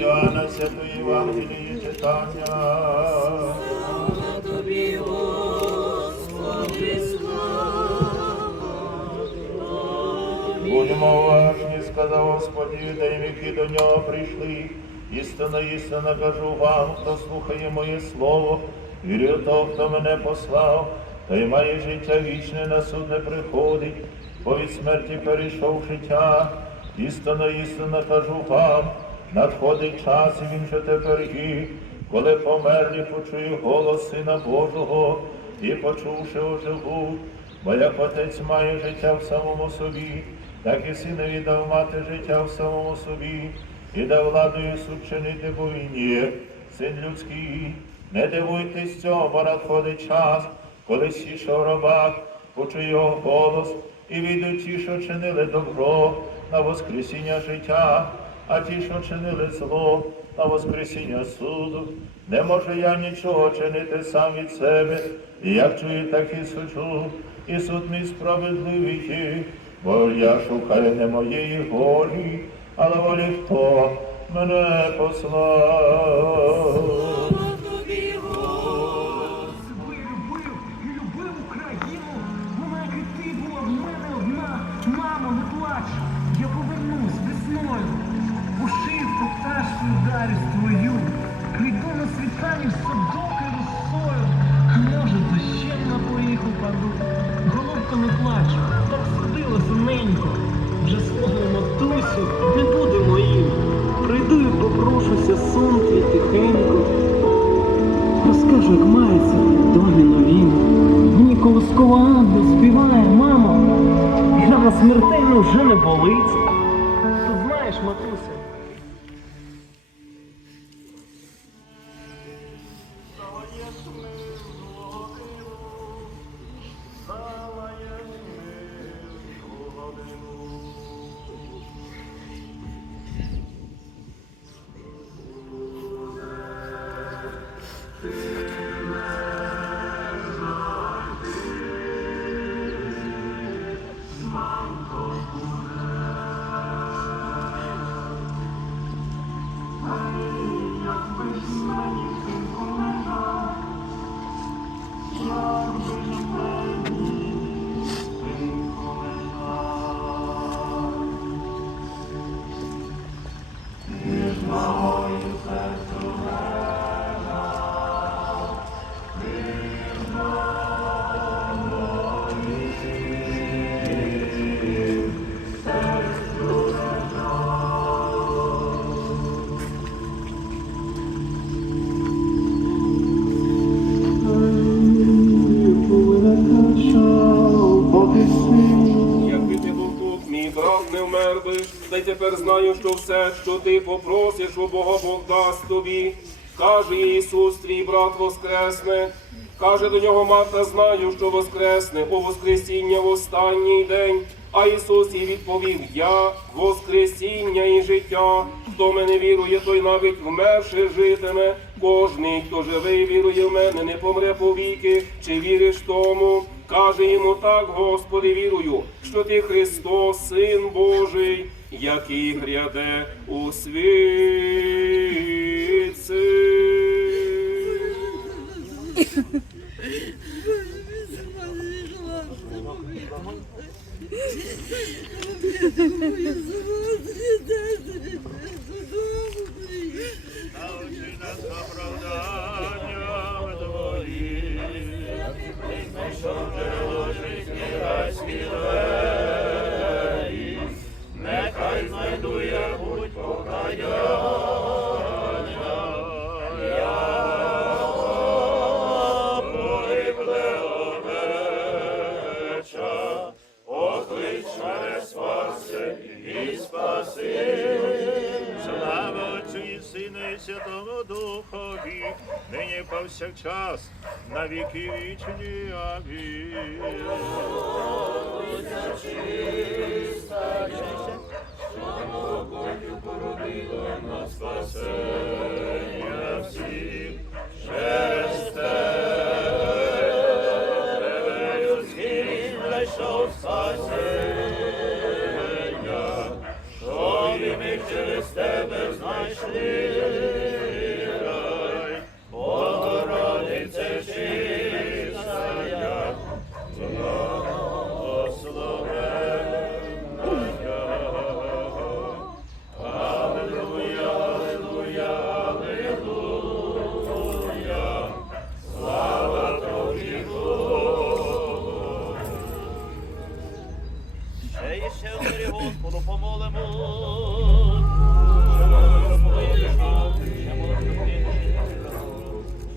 Іоанна Святої Євангелії читання. Тобі, Господи, Будемо уважні, сказав Господь, юдеям, які до нього прийшли. Істинно, істинно кажу вам, хто слухає моє слово, вірю того, хто мене послав, та й має життя вічне на суд не приходить, бо від смерті перейшов життя. Істинно, істинно кажу вам, надходить час, і він же тепер є, коли померлі почую голос Сина Божого, і почувши оживуть. Бо як отець має життя в самому собі, так і синові дав мати життя в самому собі, і дав владою суд чинити бо він син людський. Не дивуйтесь цього, бо надходить час, коли всі, що в рабах, почує його голос, і війдуть ті, що чинили добро на воскресіння життя, а ті, що чинили зло на воскресіння суду. Не можу я нічого чинити сам від себе, і як чую, так і суджу, і суд мій справедливий бо я шукаю не моєї волі, але волі хто мене послав. Колоскова співає, мамо, і рана смертельно вже не болить. Ти знаєш, матуся. Все, що ти попросиш, у Бога Бог дасть тобі. Каже Ісус, твій брат воскресне. Каже до нього Марта, знаю, що воскресне у Воскресіння в останній день. А Ісус їй відповів: Я Воскресіння і життя. Хто мене вірує, той навіть вмерши житиме. Кожний, хто живий, вірує в мене, не помре повіки. Чи віриш тому? Каже йому так, Господи, вірую, що ти Христос, Син Божий, який гряде у світці. Повсякчас, на віки вічні. Амінь. Спасення всіх через те, людський знайшов спасіння, щоб і ми через тебе і ще в Господу помолимо.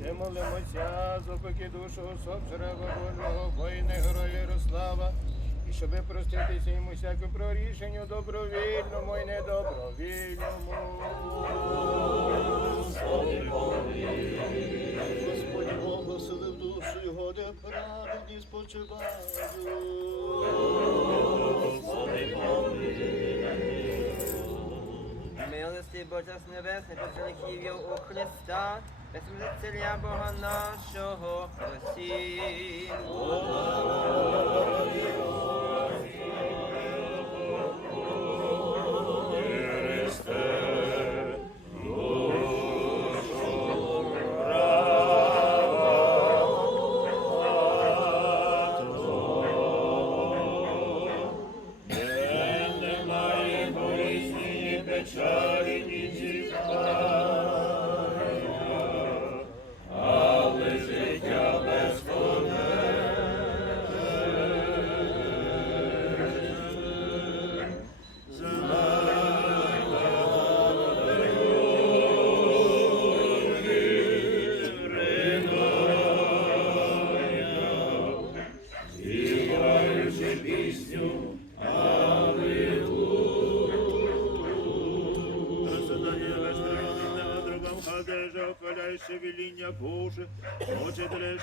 Ще молимося за поки душу жрева Божого, воїна героя Ярослава, і щоби проститися йому всяку прорішенню добровільному і недобровільному. Господь Бог оселив душу його, де праведні спочивають. Милості Божа з небесних потрохів'я у Христа, безмилителя Бога нашого, просім.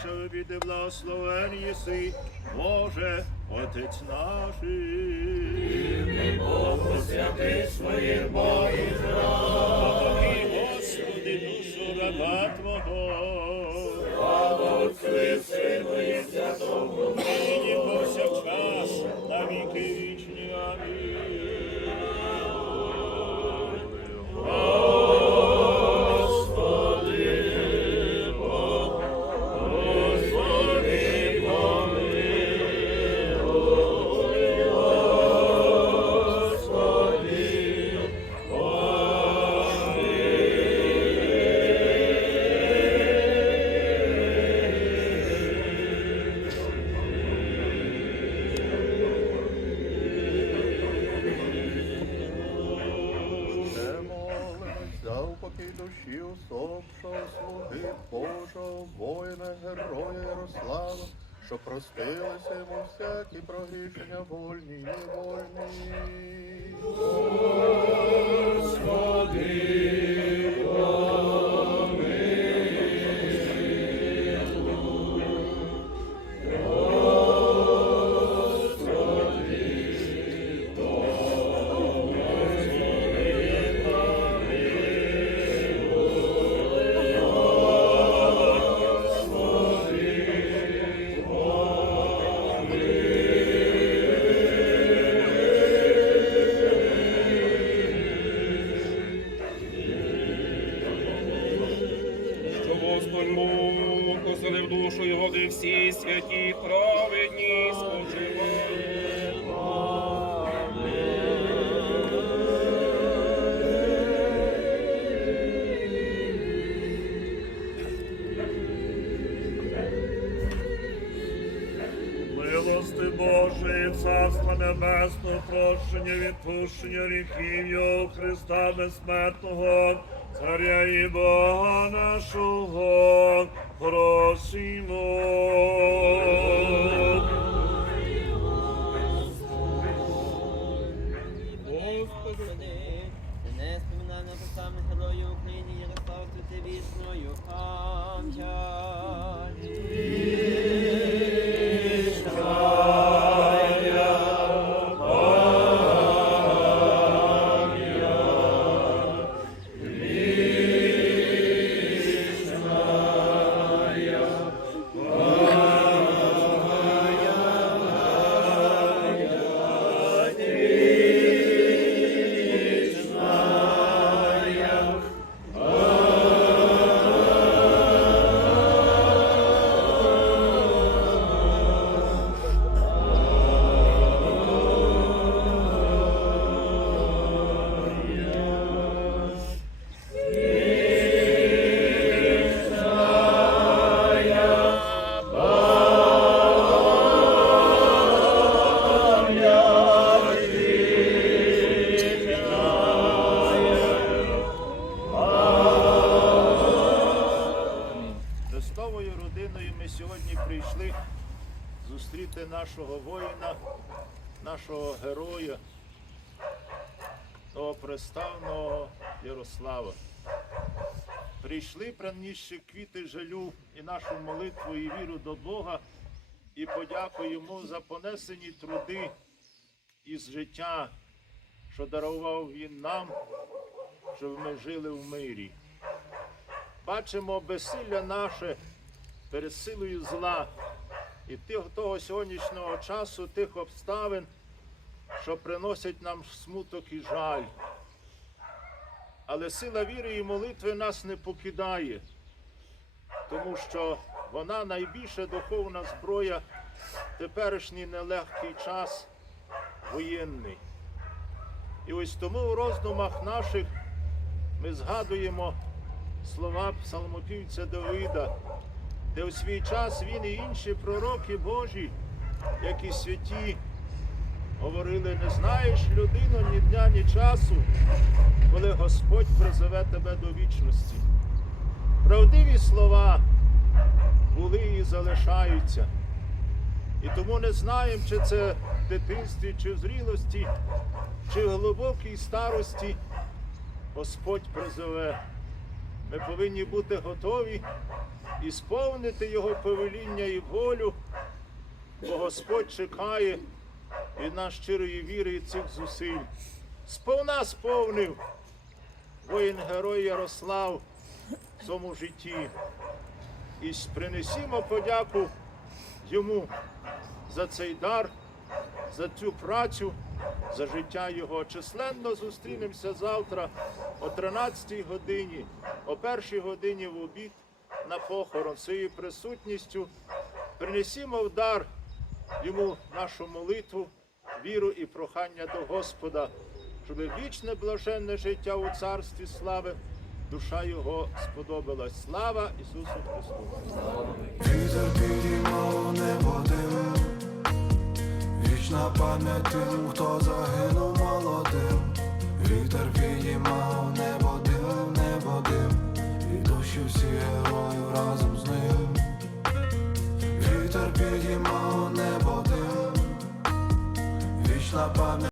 Отче дреша обіди благословен єси, Боже, Отець наший. Богу святи своїх Бог Ізраїль. Господи, душу раба Твого. За душі усопшого слуги Божого, воїна, героя Ярослава, що простилися йому всякі прогрішення вольні і невольні. що Небесного, прощення, відпущення гріхів Його Христа безсмертного, Царя і Бога нашого, просимо. Сина нашого воїна, нашого героя, новоприставного Ярослава. Прийшли, принісши квіти жалю і нашу молитву і віру до Бога, і подяку йому за понесені труди із життя, що дарував він нам, щоб ми жили в мирі. Бачимо безсилля наше перед силою зла і тих, того сьогоднішнього часу, тих обставин, що приносять нам смуток і жаль. Але сила віри і молитви нас не покидає, тому що вона найбільша духовна зброя в теперішній нелегкий час воєнний. І ось тому у роздумах наших ми згадуємо слова псалмопівця Давида, де у свій час він і інші пророки Божі, як і святі, говорили, не знаєш людину ні дня, ні часу, коли Господь призове тебе до вічності. Правдиві слова були і залишаються. І тому не знаємо, чи це в дитинстві, чи в зрілості, чи в глибокій старості Господь призове. Ми повинні бути готові і сповнити Його повеління і волю, бо Господь чекає від нас щирої віри і цих зусиль. Сповна сповнив воїн герой Ярослав в цьому житті. І принесімо подяку йому за цей дар, за цю працю, за життя його. Численно зустрінемося завтра о 13 годині, о першій годині в обід на похорон своєю присутністю. Принесімо в дар йому нашу молитву, віру і прохання до Господа, щоб вічне блаженне життя у царстві слави. Душа його сподобалась. Слава Ісусу Христу! Вітер підіймав небо дим, вічна пам'ять тим, хто загинув молодим. Вітер підіймав небо дим, небо дим, душі всі героїв разом з ним. Вітер підіймав небо дим, вічна пам'ять.